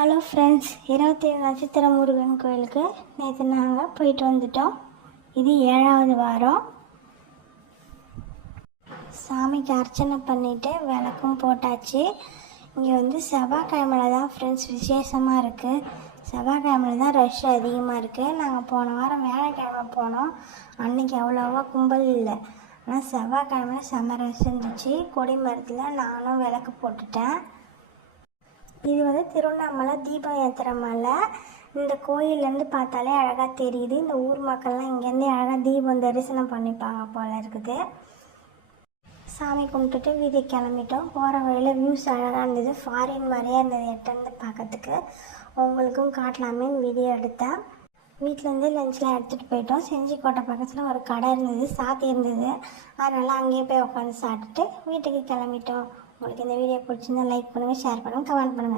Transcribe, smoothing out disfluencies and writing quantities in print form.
Hello friends, 27 நட்சத்திர முருகன் கோயிலுக்கு நேற்று நாங்கள் போயிட்டு வந்துட்டோம். இது 7வது வாரம். சாமிக்கு அர்ச்சனை பண்ணிவிட்டு விளக்கும் போட்டாச்சு. இங்கே செவ்வாய்க்கிழமையில தான் ஃப்ரெண்ட்ஸ் விசேஷமாக இருக்குது. செவ்வாய்க்கிழமையில தான் ரஷ் அதிகமாக இருக்குது. நாங்கள் போன வாரம் வியாழக்கிழமை போனோம். அன்றைக்கி அவ்வளோவா கும்பல் இல்லை. ஆனால் செவ்வாய்க்கிழமையில செம்ம ரஷ் இருந்துச்சு. கொடி மரத்தில் நானும் விளக்கு போட்டுட்டேன். இது திருவண்ணாமலை தீபம் ஏற்றுற மலை. இந்த கோயிலேருந்து பார்த்தாலே அழகாக தெரியுது. இந்த ஊர் மக்கள்லாம் இங்கேருந்து அழகாக தீபம் தரிசனம் பண்ணிப்பாங்க போல் இருக்குது. சாமி கும்பிட்டுட்டு வீதி கிளம்பிட்டோம். போகிற வழியில் வியூஸ் அழகாக இருந்தது. ஃபாரின் மாதிரியே இருந்தது எட்டேருந்து பார்க்கறதுக்கு. உங்களுக்கும் காட்டலாமேன்னு வீடியோ எடுத்தேன். வீட்டிலேருந்து லஞ்செலாம் எடுத்துகிட்டு போயிட்டோம். செஞ்சிக்கோட்டை பக்கத்தில் ஒரு கடை இருந்தது, சாத்தி இருந்தது. அதனால் அங்கேயே போய் உட்காந்து சாப்பிட்டுட்டு வீட்டுக்கு கிளம்பிட்டோம். உங்களுக்கு இந்த வீடியோ பிடிச்சிருந்தா லைக் பண்ணுங்கள், ஷேர் பண்ணுங்கள், கமெண்ட் பண்ணுங்கள்.